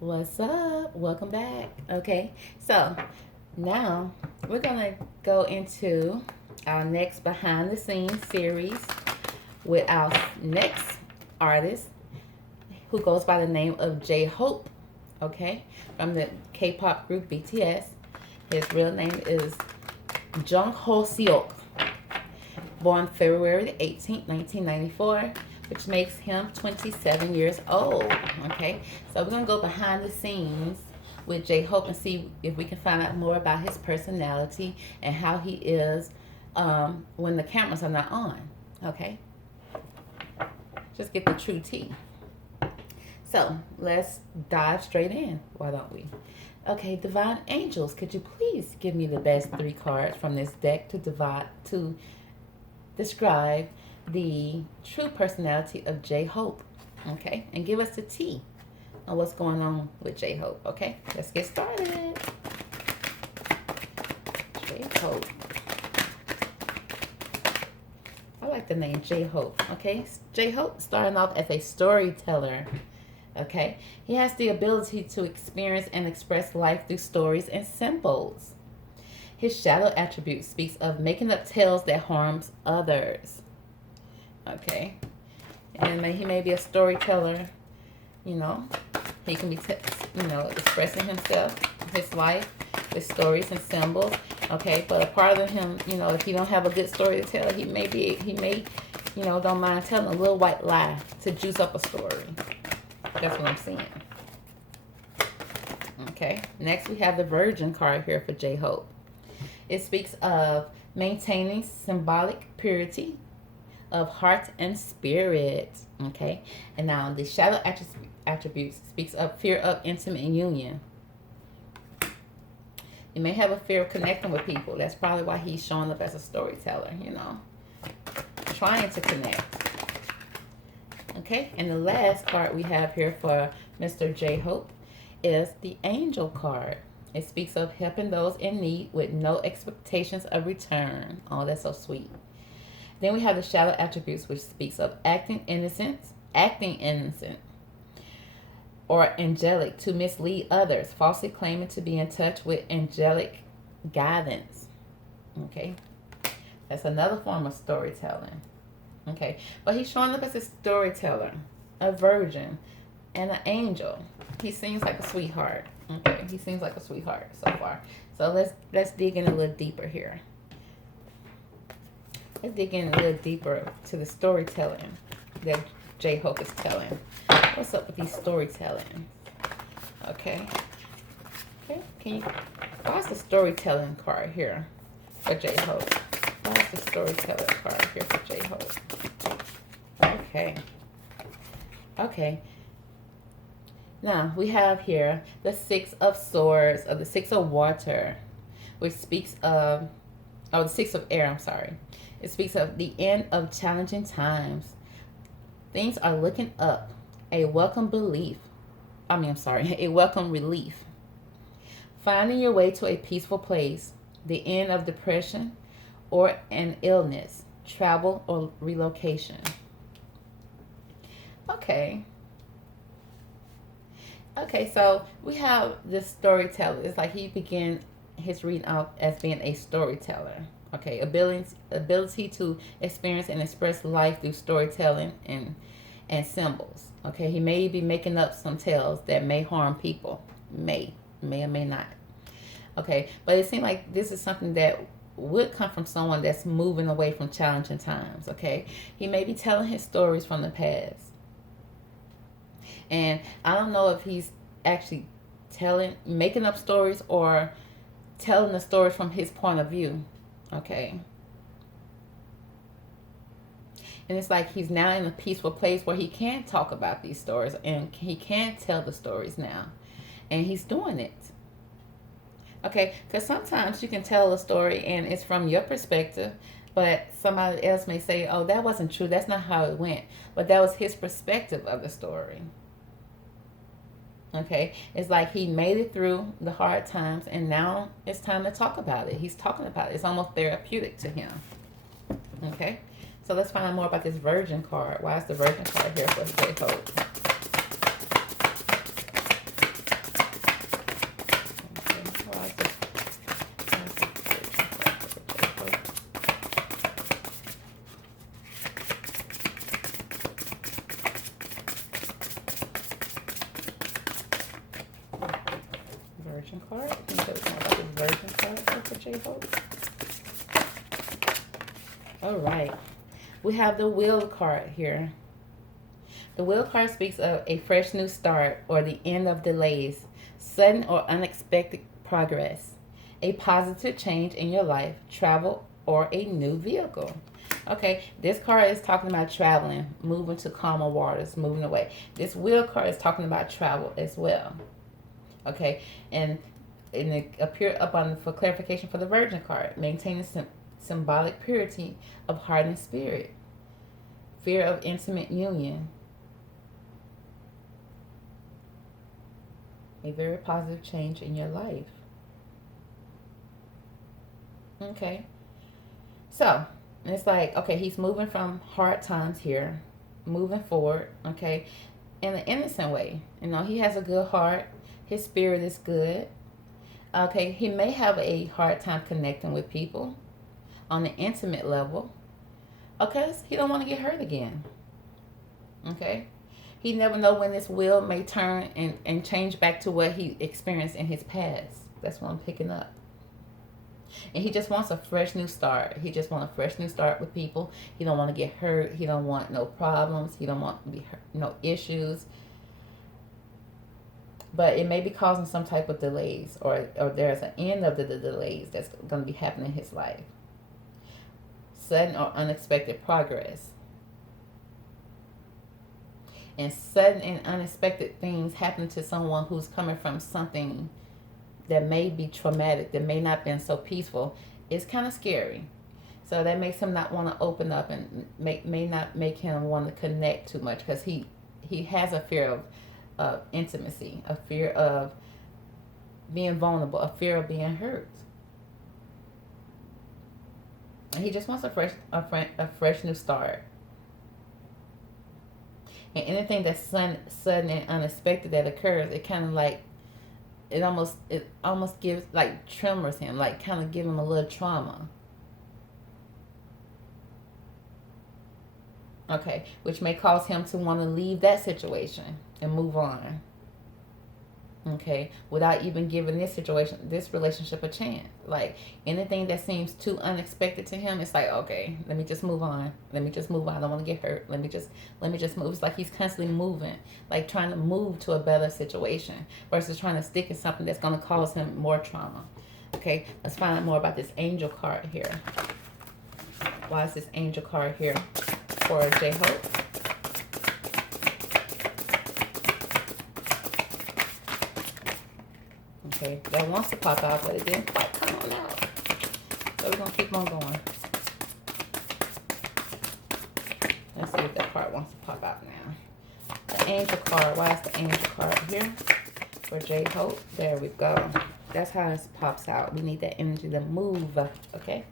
What's up? Welcome back. Okay, so now we're gonna go into our next behind the scenes series with our next artist who goes by the name of J-Hope. Okay, from the K-pop group BTS. His real name is Jung Ho-Seok, born February the 18th, 1994, which makes him 27 years old. Okay, so we're gonna go behind the scenes with J-Hope and see if we can find out more about his personality and how he is when the cameras are not on. Okay, just get the true tea. So let's dive straight in, why don't we? Okay, Divine Angels, could you please give me the best three cards from this deck to describe the true personality of J-Hope? Okay, and give us the tea on what's going on with J-Hope. Okay, let's get started. J-Hope. I like the name J-Hope. Okay, J-Hope starting off as a storyteller. Okay, he has the ability to experience and express life through stories and symbols. His shadow attribute speaks of making up tales that harms others. Okay, and he may be a storyteller. You know, he can be, expressing himself, his life, with stories and symbols. Okay, but a part of him, if he don't have a good story to tell, he may, don't mind telling a little white lie to juice up a story. That's what I'm seeing. Okay, next we have the Virgin card here for J-Hope. It speaks of maintaining symbolic purity of heart and spirit. Okay, and now the shadow attributes speaks of fear of intimate union. You may have a fear of connecting with people. That's probably why he's showing up as a storyteller, trying to connect. Okay, and the last card we have here for Mr. J-Hope is the Angel card. It speaks of helping those in need with no expectations of return. Oh, that's so sweet. Then we have the shadow attributes, which speaks of acting innocent, or angelic to mislead others, falsely claiming to be in touch with angelic guidance. Okay, that's another form of storytelling. Okay, but he's showing up as a storyteller, a virgin, and an angel. He seems like a sweetheart. Okay, he seems like a sweetheart so far. So let's dig in a little deeper here. Let's dig in a little deeper to the storytelling that J-Hope is telling. What's up with these storytelling? Okay. Okay, why is the storytelling card here for J-Hope? Why is the storyteller card here for J-Hope? Okay. Now, we have here the Six of Swords, or the Six of Water, which speaks of, the Six of Air, I'm sorry. It speaks of the end of challenging times. Things are looking up. A welcome relief. Finding your way to a peaceful place. The end of depression or an illness. Travel or relocation. Okay, so we have this storyteller. It's like he began his reading out as being a storyteller. Okay, ability to experience and express life through storytelling and symbols. Okay, he may be making up some tales that may harm people. May or may not. Okay, but it seems like this is something that would come from someone that's moving away from challenging times. Okay, he may be telling his stories from the past. And I don't know if he's actually making up stories or telling the stories from his point of view. Okay. And it's like he's now in a peaceful place where he can talk about these stories and he can tell the stories now. And he's doing it. Okay, because sometimes you can tell a story and it's from your perspective, but somebody else may say, oh, that wasn't true. That's not how it went. But that was his perspective of the story. Okay, it's like he made it through the hard times and now it's time to talk about it. He's talking about it. It's almost therapeutic to him. Okay, so let's find out more about this Virgin card. Why is the Virgin card here for J-Hope? Virgin card. Can you tell us more about this Virgin card for J-Hope? All right. We have the Wheel card here. The Wheel card speaks of a fresh new start or the end of delays, sudden or unexpected progress, a positive change in your life, travel, or a new vehicle. Okay, this card is talking about traveling, moving to calmer waters, moving away. This Wheel card is talking about travel as well. Okay, and it appeared up on for clarification for the Virgin card, maintaining some symbolic purity of heart and spirit, fear of intimate union, a very positive change in your life. Okay, so it's like, okay, he's moving from hard times here, moving forward, okay, in an innocent way. You know, he has a good heart, his spirit is good. Okay, he may have a hard time connecting with people on an intimate level, okay, he don't want to get hurt again. Okay, he never know when this wheel may turn and change back to what he experienced in his past. That's what I'm picking up. And he just wants a fresh new start. He just wants a fresh new start with people. He don't want to get hurt. He don't want no problems. He don't want to be hurt, no issues. But it may be causing some type of delays, or there's an end of the delays that's going to be happening in his life. Sudden or unexpected progress. And sudden and unexpected things happen to someone who's coming from something that may be traumatic, that may not have been so peaceful. It's kind of scary. So that makes him not want to open up, and may not make him want to connect too much, because he has a fear of intimacy, a fear of being vulnerable, a fear of being hurt. And he just wants a fresh new start. And anything that's sudden and unexpected that occurs, it kind of like, it almost gives, like, tremors him, like kind of give him a little trauma. Okay, which may cause him to want to leave that situation and move on. Okay, without even giving this relationship a chance. Like, anything that seems too unexpected to him, it's like, okay, let me just move on. Let me just move on. I don't want to get hurt. Let me just move. It's like he's constantly moving, like trying to move to a better situation versus trying to stick in something that's going to cause him more trauma. Okay, let's find out more about this angel card here. Why is this angel card here for J-Hope? Okay, that wants to pop out, but it didn't quite come on out. So we're going to keep on going. Let's see if that card wants to pop out now. The angel card. Why is the angel card here for J-Hope? There we go. That's how it pops out. We need that energy to move. Okay.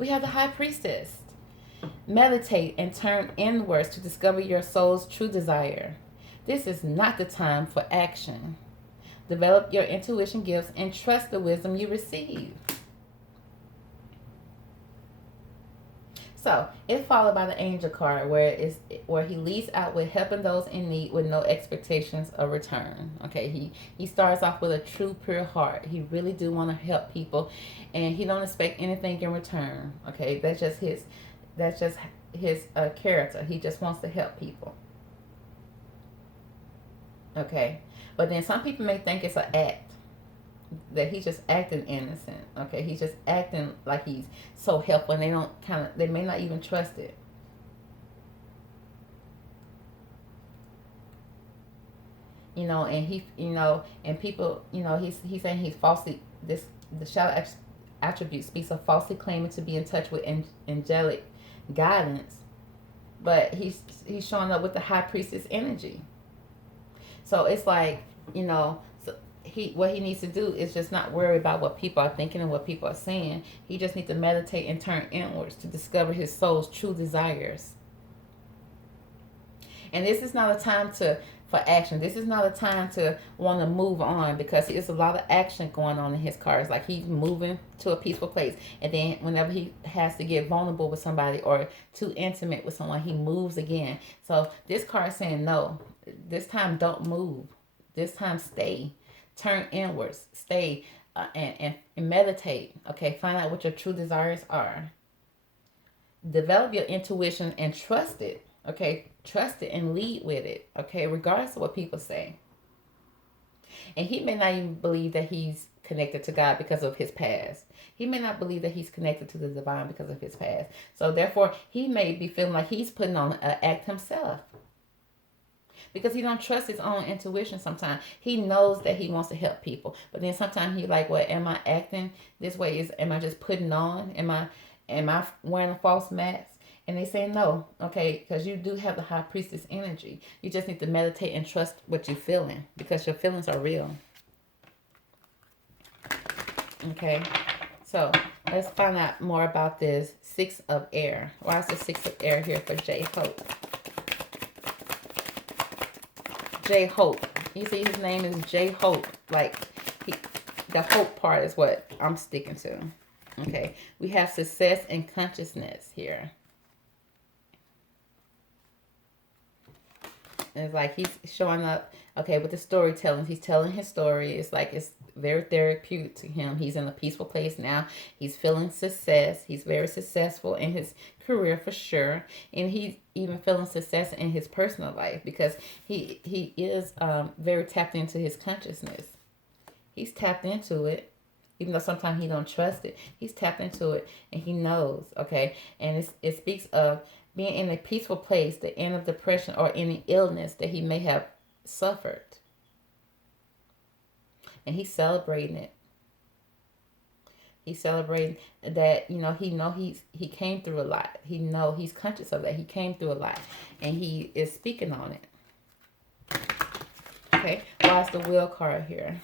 We have the high priestess. Meditate and turn inwards to discover your soul's true desire. This is not the time for action. Develop your intuition gifts and trust the wisdom you receive. So it's followed by the angel card, where he leads out with helping those in need with no expectations of return. Okay, he starts off with a true pure heart. He really do want to help people, and he don't expect anything in return. Okay, that's just his character. He just wants to help people. Okay, but then some people may think it's an act, that he's just acting innocent. Okay, he's just acting like he's so helpful, and they may not even trust it. And people, he's saying he's falsely, the shadow attribute speaks of falsely claiming to be in touch with angelic guidance, but he's showing up with the high priestess energy. So it's like, what he needs to do is just not worry about what people are thinking and what people are saying. He just needs to meditate and turn inwards to discover his soul's true desires. And this is not a time for action. This is not a time to want to move on, because there's a lot of action going on in his cards. Like, he's moving to a peaceful place, and then whenever he has to get vulnerable with somebody or too intimate with someone, he moves again. So this card is saying, no, this time don't move. This time stay. turn inwards, stay and meditate. Okay, find out what your true desires are. Develop your intuition and trust it. Okay, trust it and lead with it. Okay, regardless of what people say. And he may not even believe that he's connected to God because of his past. He may not believe that he's connected to the divine because of his past. So therefore, he may be feeling like he's putting on an act himself. Because he don't trust his own intuition sometimes. He knows that he wants to help people. But then sometimes he like, well, am I acting this way? Am I just putting on? Am I wearing a false mask? And they say no, okay, because you do have the high priestess energy. You just need to meditate and trust what you're feeling because your feelings are real. Okay, so let's find out more about this Six of Air. Why is the Six of Air here for Jhope? Jhope. You see his name is Jhope. Like, the hope part is what I'm sticking to. Okay, we have success and consciousness here. And it's like he's showing up, okay, with the storytelling. He's telling his story. It's like it's very therapeutic to him. He's in a peaceful place now. He's feeling success. He's very successful in his career for sure. And he's even feeling success in his personal life because he is very tapped into his consciousness. He's tapped into it. Even though sometimes he don't trust it. He's tapped into it and he knows, okay? And it speaks of being in a peaceful place, the end of depression or any illness that he may have suffered. And he's celebrating it. He's celebrating that, you know he came through a lot. He's conscious of that. He came through a lot. And he is speaking on it. Okay, why is the wheel card here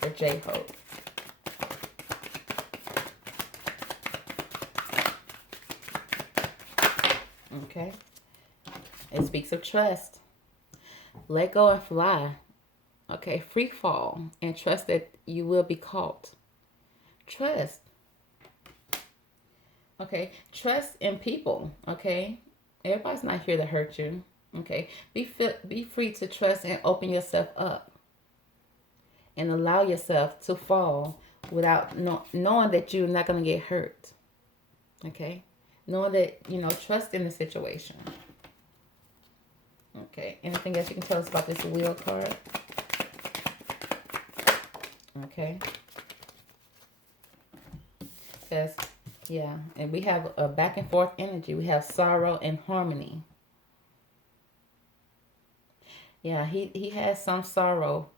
for Jhope? Okay. It speaks of trust. Let go and fly. Okay. Free fall and trust that you will be caught. Trust. Okay. Trust in people. Okay. Everybody's not here to hurt you. Okay. Be free to trust and open yourself up. And allow yourself to fall without knowing that you're not going to get hurt. Okay. Knowing that, trust in the situation. Okay. Anything else you can tell us about this wheel card? Okay. Because, yeah. And we have a back and forth energy. We have sorrow and harmony. Yeah, he has some sorrow,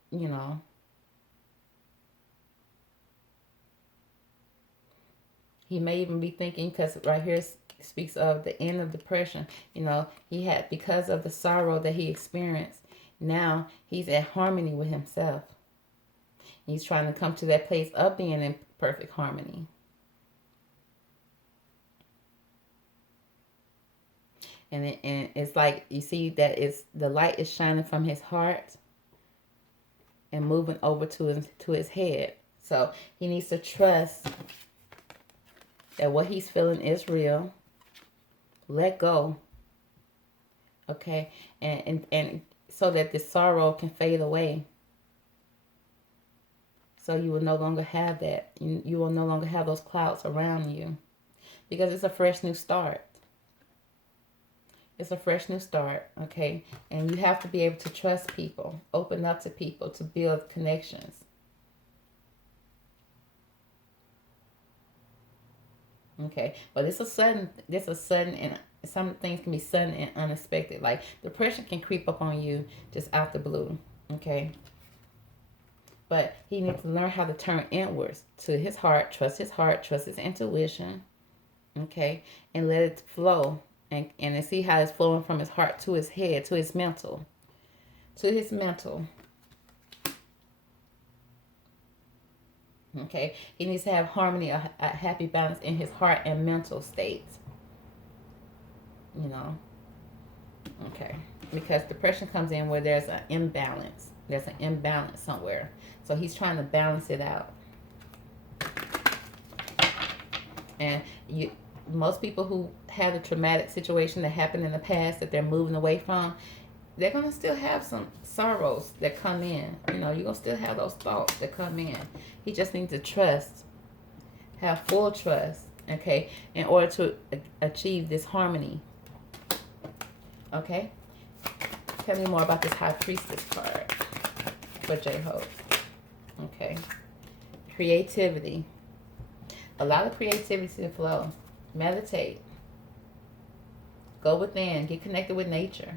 He may even be thinking, because right here speaks of the end of depression. He had, because of the sorrow that he experienced, now he's at harmony with himself. He's trying to come to that place of being in perfect harmony. And it's like, you see that the light is shining from his heart and moving over to his head. So he needs to trust that what he's feeling is real. Let go. Okay? And so that the sorrow can fade away. So you will no longer have that. You will no longer have those clouds around you. Because it's a fresh new start. It's a fresh new start, okay? And you have to be able to trust people. Open up to people to build connections. Okay, but it's a sudden, and some things can be sudden and unexpected. Like depression can creep up on you just out the blue, okay? But he needs to learn how to turn inwards to his heart, trust his intuition, okay? And let it flow and see how it's flowing from his heart to his head, to his mental, Okay, he needs to have harmony, a happy balance in his heart and mental states. Okay, because depression comes in where there's an imbalance. There's an imbalance somewhere. So he's trying to balance it out. And most people who had a traumatic situation that happened in the past that they're moving away from, they're going to still have some sorrows that come in. You know, you're going to still have those thoughts that come in. He just needs to trust, have full trust, okay, in order to achieve this harmony. Okay? Tell me more about this High Priestess card for J-Hope. Okay. Creativity. A lot of creativity to flow. Meditate. Go within. Get connected with nature.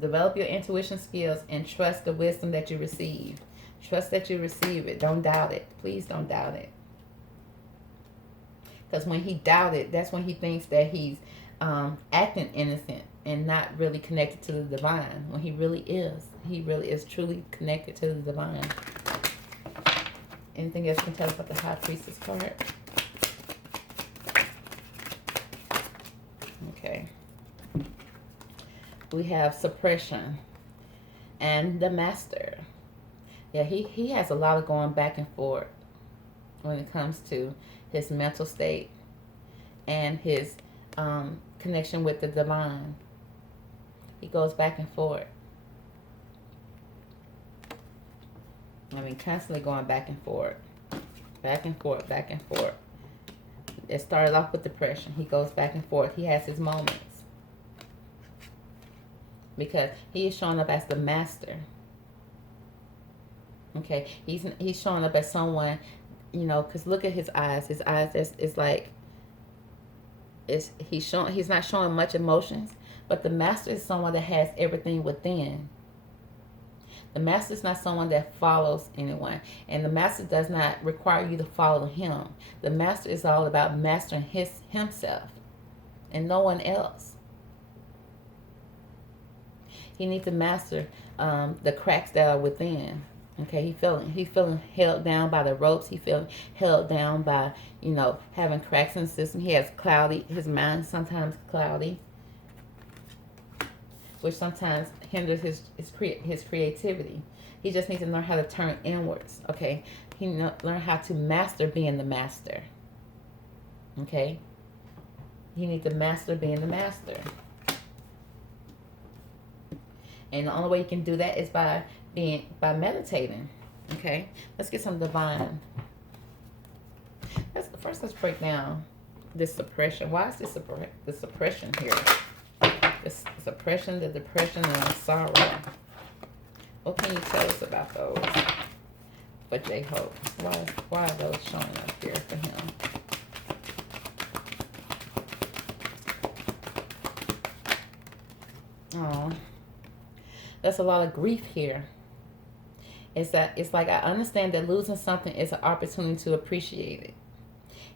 Develop your intuition skills and trust the wisdom that you receive. Trust that you receive it. Don't doubt it. Please don't doubt it. Because when he doubted, that's when he thinks that he's acting innocent and not really connected to the divine. When he really is truly connected to the divine. Anything else you can tell us about the High Priestess card? Okay. We have suppression and the Master. Yeah, he has a lot of going back and forth when it comes to his mental state and his connection with the divine. He goes back and forth. I mean, constantly going back and forth. Back and forth, back and forth. It started off with depression. He goes back and forth. He has his moments. Because he is showing up as the Master. Okay, he's showing up as someone, you know, because look at his eyes. His eyes is like, he's not showing much emotions, but the Master is someone that has everything within. The Master is not someone that follows anyone, and the Master does not require you to follow him. The Master is all about mastering himself and no one else. He needs to master the cracks that are within. Okay, he's feeling held down by the ropes. He's feeling held down by, you know, having cracks in the system. He has his mind sometimes cloudy, which sometimes hinders his creativity. He just needs to learn how to turn inwards. Okay, learn how to master being the Master. Okay, he needs to master being the Master. And the only way you can do that is by meditating. Okay, let's get some divine. Let's break down this suppression. Why is this the suppression here? This suppression, the depression, and the sorrow. What can you tell us about those for J-Hope? Why are those showing up here for him? Oh. There's a lot of grief here. It's like I understand that losing something is an opportunity to appreciate it.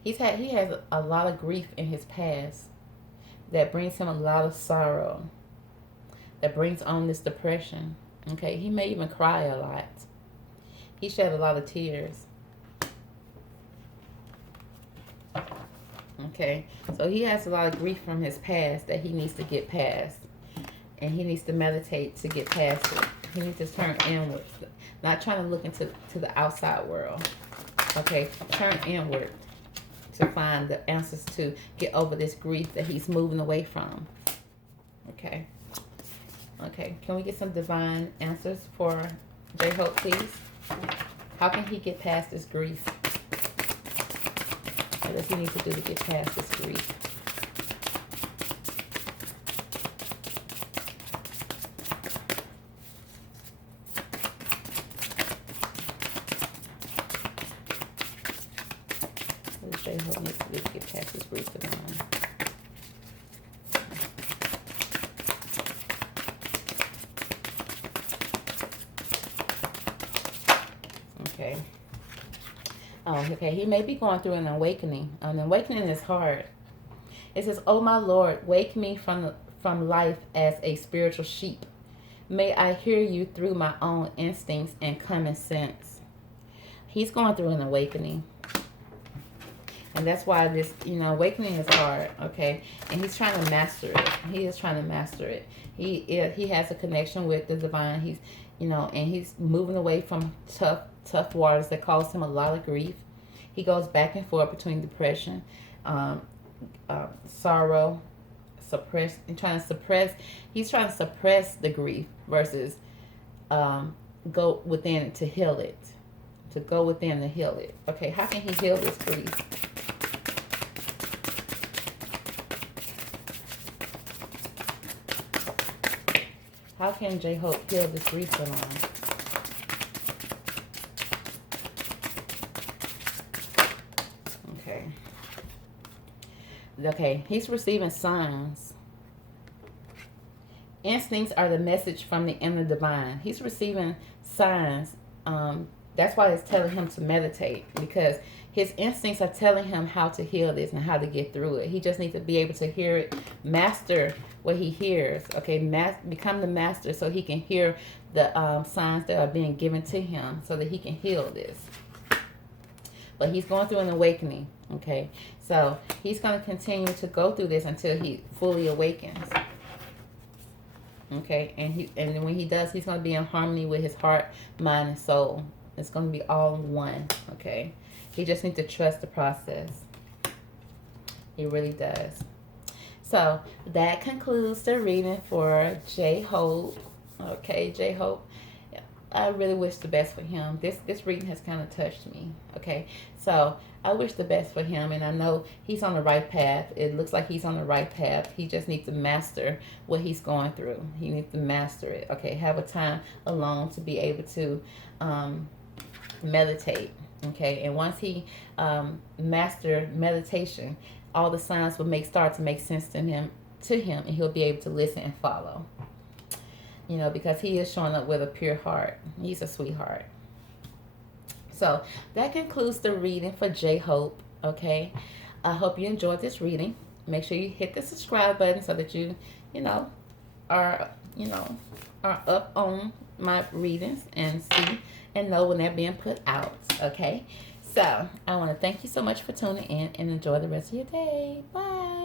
He has a lot of grief in his past that brings him a lot of sorrow, that brings on this depression. Okay, he may even cry a lot. He shed a lot of tears. Okay, so he has a lot of grief from his past that he needs to get past. And he needs to meditate to get past it. He needs to turn inward. Not trying to look into the outside world. Okay, turn inward to find the answers to get over this grief that he's moving away from. Okay. Okay, can we get some divine answers for J-Hope, please? How can he get past this grief? What does he need to do to get past this grief? J-Hope needs to do to get past this grief of mine. Okay. Oh, okay. He may be going through an awakening. An awakening is hard. It says, "Oh my Lord, wake me from life as a spiritual sheep. May I hear you through my own instincts and common sense." He's going through an awakening. And that's why this, awakening is hard, okay? And he's trying to master it. He is trying to master it. He has a connection with the divine. He's, and he's moving away from tough waters that cause him a lot of grief. He goes back and forth between depression, sorrow suppress and trying to suppress. He's trying to suppress the grief versus go within to heal it. To go within to heal it. Okay, how can he heal this grief? How can Jhope heal this grief for long? Okay. Okay, he's receiving signs. Instincts are the message from the inner divine. He's receiving signs. That's why it's telling him to meditate, because his instincts are telling him how to heal this and how to get through it. He just needs to be able to hear it, master what he hears. Okay, become the master so he can hear the signs that are being given to him so that he can heal this. But he's going through an awakening. Okay, so he's going to continue to go through this until he fully awakens. Okay, and when he does, he's going to be in harmony with his heart, mind, and soul. It's going to be all one. Okay, he just needs to trust the process. He really does. So that concludes the reading for Jhope. Okay, Jhope. I really wish the best for him. This reading has kind of touched me. Okay, so I wish the best for him, and I know he's on the right path. It looks like he's on the right path. He just needs to master what he's going through. He needs to master it. Okay, have a time alone to be able to meditate. Okay, and once he master meditation, all the signs will start to make sense to him, and he'll be able to listen and follow. You know, because he is showing up with a pure heart. He's a sweetheart. So that concludes the reading for Jhope. Okay, I hope you enjoyed this reading. Make sure you hit the subscribe button so that you are up on my readings and see and know when they're being put out. Okay, so I want to thank you so much for tuning in and enjoy the rest of your day. Bye.